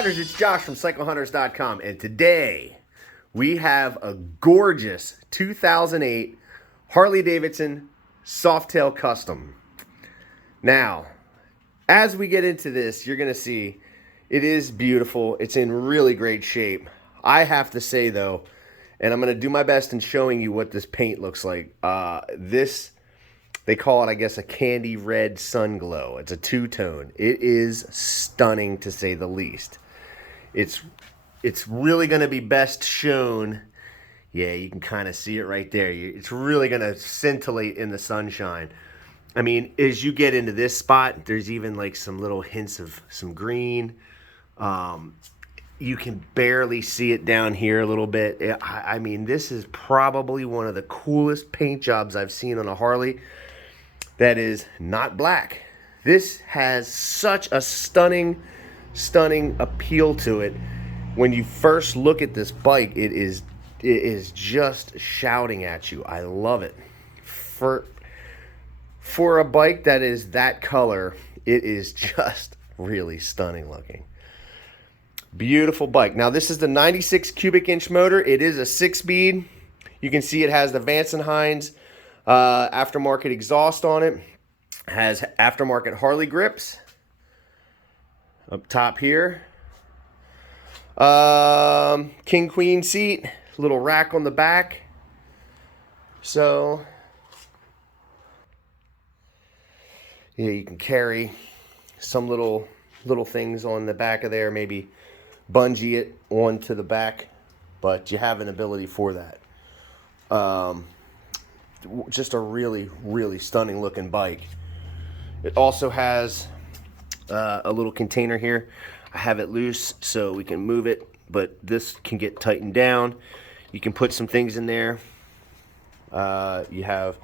Riders, it's Josh from CycleHunters.com, and today we have a gorgeous 2008 Harley Davidson Softail Custom. Now, as we get into this, you're going to see it is beautiful. It's in really great shape. I have to say, though, and I'm going to do my best in showing you what this paint looks like. They call it, I guess, a candy red sun glow. It's a two-tone. It is stunning, to say the least. It's really going to be best shown. Yeah, you can kind of see it right there. It's really going to scintillate in the sunshine. I mean, as you get into this spot, there's even like some little hints of some green. You can barely see it down here a little bit. I mean, this is probably one of the coolest paint jobs I've seen on a Harley that is not black. This has such a stunning appeal to it. When you first look at this bike, it is just shouting at you. I love it. For a bike that is that color, it is just really stunning looking. Beautiful bike. Now, this is the 96 cubic inch motor. It is a 6-speed. You can see it has the Vance and Hines aftermarket exhaust on it. Has aftermarket Harley grips up top here. King queen seat, little rack on the back. So yeah, you can carry some little things on the back of there, maybe bungee it onto the back, but you have an ability for that. Just a really stunning looking bike. It also has a little container here. I have it loose so we can move it, but this can get tightened down. You can put some things in there. You have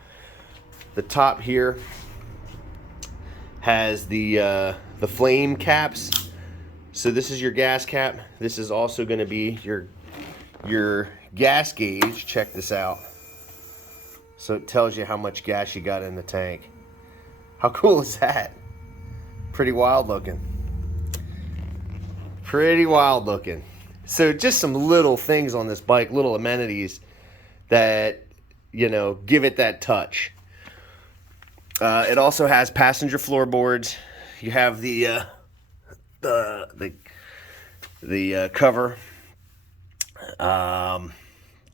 the top here has the flame caps. So this is your gas cap. This is also going to be your gas gauge. Check this out. So it tells you how much gas you got in the tank. How cool is that? Pretty wild looking. Pretty wild looking. So just some little things on this bike, little amenities that, you know, give it that touch. It also has passenger floorboards. You have the cover.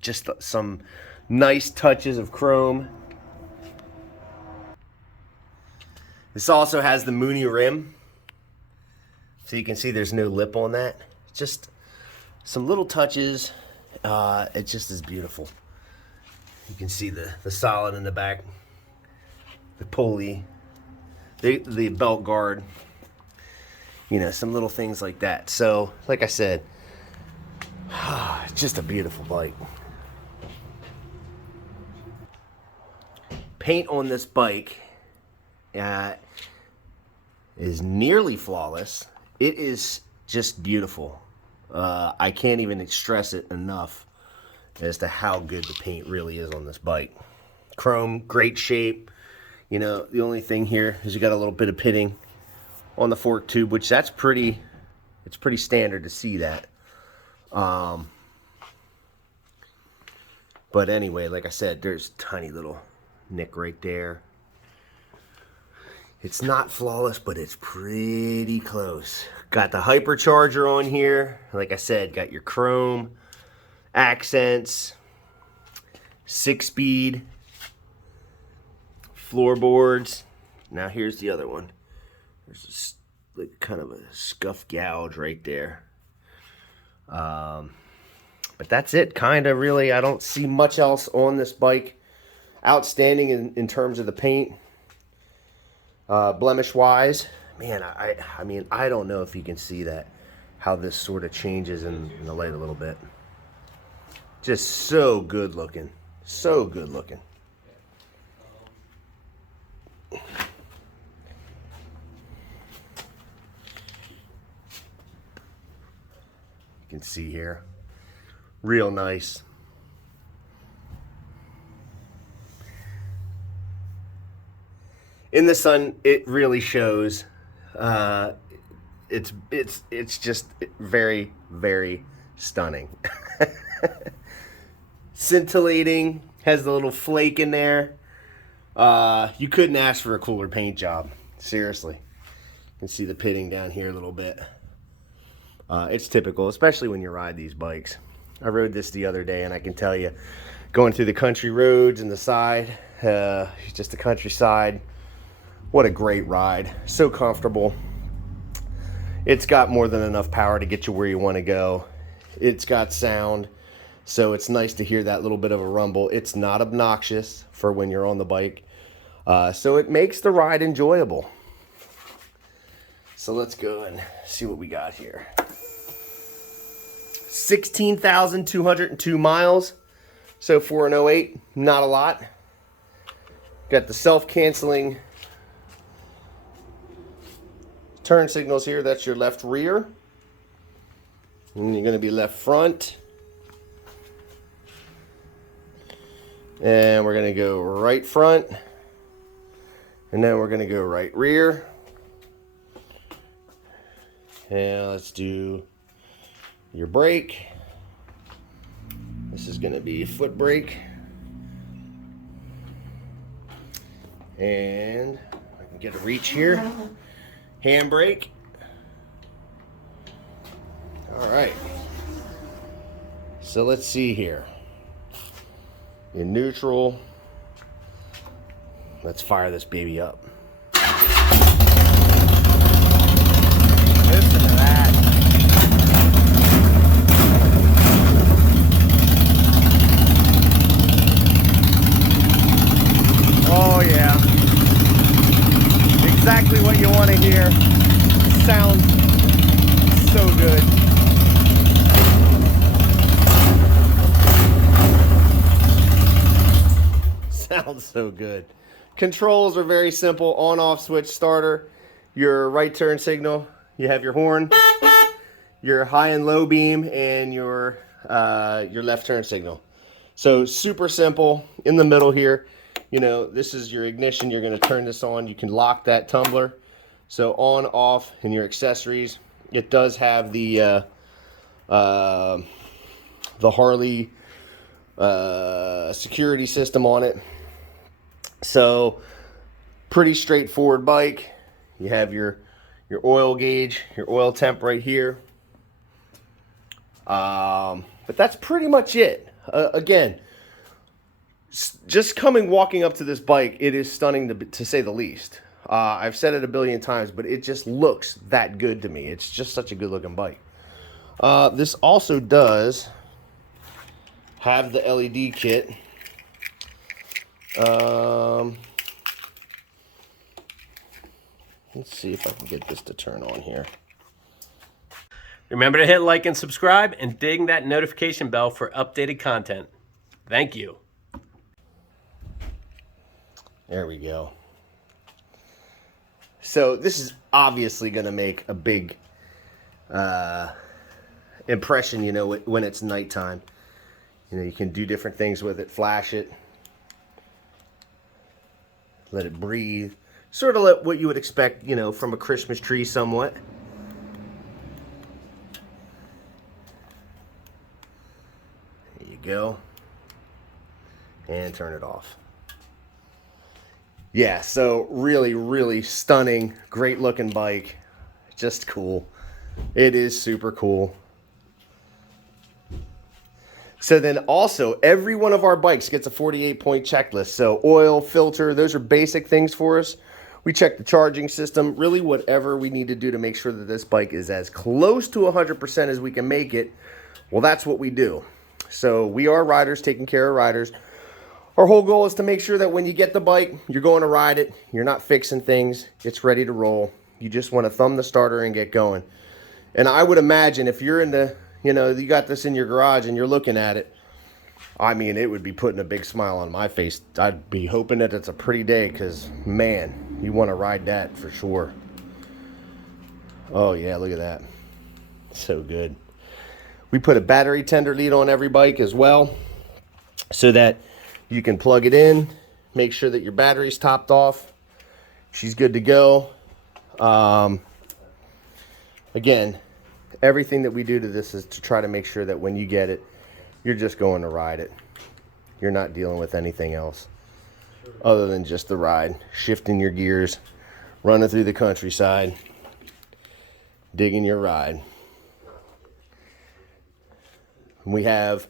Just some nice touches of chrome. This also has the Mooney rim. So you can see there's no lip on that. Just some little touches. It just is beautiful. You can see the solid in the back. The pulley. The belt guard. You know, some little things like that. So, like I said, just a beautiful bike. Paint on this bike is nearly flawless. It is just beautiful. I can't even stress it enough as to how good the paint really is on this bike. Chrome, great shape. You know, the only thing here is you got a little bit of pitting on the fork tube, which it's pretty standard to see that. But anyway, like I said, there's a tiny little nick right there. It's not flawless, but it's pretty close. Got the hypercharger on here. Like I said, got your chrome accents, 6-speed floorboards. Now here's the other one. There's like kind of a scuff gouge right there. But that's it, kind of, really. I don't see much else on this bike outstanding in terms of the paint. Blemish wise, man, I mean, I don't know if you can see that, how this sort of changes in the light a little bit. Just so good looking. So good looking. You can see here. Real nice. In the sun, it really shows. it's just very, very stunning. Scintillating, has the little flake in there. You couldn't ask for a cooler paint job, seriously. You can see the pitting down here a little bit. It's typical, especially when you ride these bikes. I rode this the other day, and I can tell you, going through the country roads and the side, just the countryside, what a great ride. So comfortable. It's got more than enough power to get you where you want to go. It's got sound, so it's nice to hear that little bit of a rumble. It's not obnoxious for when you're on the bike, so it makes the ride enjoyable. So let's go and see what we got here. 16,202 miles. So for an 08, not a lot. Got the self-canceling turn signals here. That's your left rear. And you're going to be left front. And we're going to go right front. And then we're going to go right rear. And let's do your brake. This is going to be foot brake. And I can get a reach here. Handbrake. All right. So let's see here. In neutral. Let's fire this baby up. Listen to that. Oh yeah. Exactly what you want to hear. Sounds so good. Sounds so good. Controls are very simple. On off switch starter, your right turn signal, you have your horn, your high and low beam, and your left turn signal. So super simple. In the middle here, you know, this is your ignition. You're going to turn this on. You can lock that tumbler. So on, off, and your accessories. It does have the Harley security system on it. So pretty straightforward bike. You have your oil gauge, your oil temp right here. But that's pretty much it. Again, just walking up to this bike, it is stunning to say the least. I've said it a billion times, but it just looks that good to me. It's just such a good looking bike. This also does have the LED kit. Let's see if I can get this to turn on here. Remember to hit like and subscribe and ding that notification bell for updated content. Thank you. There we go. So this is obviously going to make a big impression, you know, when it's nighttime. You know, you can do different things with it. Flash it. Let it breathe. Sort of what you would expect, you know, from a Christmas tree somewhat. There you go. And turn it off. Yeah, so really, really stunning, great looking bike. Just cool. It is super cool. So then also, every one of our bikes gets a 48-point checklist. So oil, filter, those are basic things for us. We check the charging system, really whatever we need to do to make sure that this bike is as close to 100% as we can make it. Well, that's what we do. So we are riders taking care of riders. Our whole goal is to make sure that when you get the bike, you're going to ride it. You're not fixing things. It's ready to roll. You just want to thumb the starter and get going. And I would imagine if you're in the, you know, you got this in your garage and you're looking at it, I mean, it would be putting a big smile on my face. I'd be hoping that it's a pretty day because, man, you want to ride that for sure. Oh, yeah, look at that. So good. We put a battery tender lead on every bike as well so that you can plug it in, make sure that your battery's topped off. She's good to go. Again, everything that we do to this is to try to make sure that when you get it, you're just going to ride it. You're not dealing with anything else other than just the ride, shifting your gears, running through the countryside, digging your ride. We have,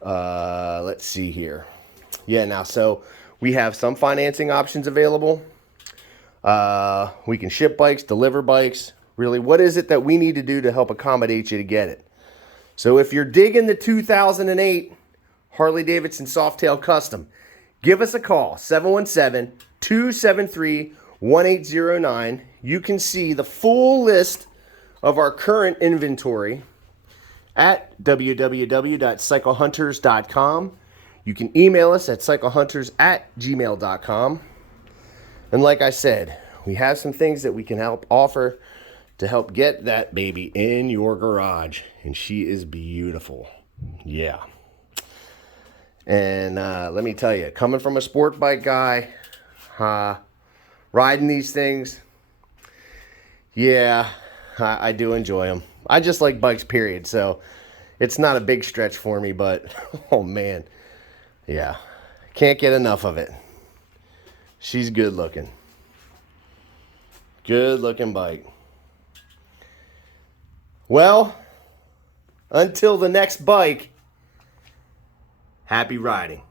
let's see here. Yeah, now, so we have some financing options available. We can ship bikes, deliver bikes. Really, what is it that we need to do to help accommodate you to get it? So if you're digging the 2008 Harley Davidson Softail Custom, give us a call, 717-273-1809. You can see the full list of our current inventory at www.cyclehunters.com. You can email us at cyclehunters@gmail.com. And like I said, we have some things that we can help offer to help get that baby in your garage. And she is beautiful. Yeah. And let me tell you, coming from a sport bike guy, riding these things, yeah, I do enjoy them. I just like bikes, period. So it's not a big stretch for me, but oh man, yeah, can't get enough of it. She's good looking. Good looking bike. Well, until the next bike, happy riding.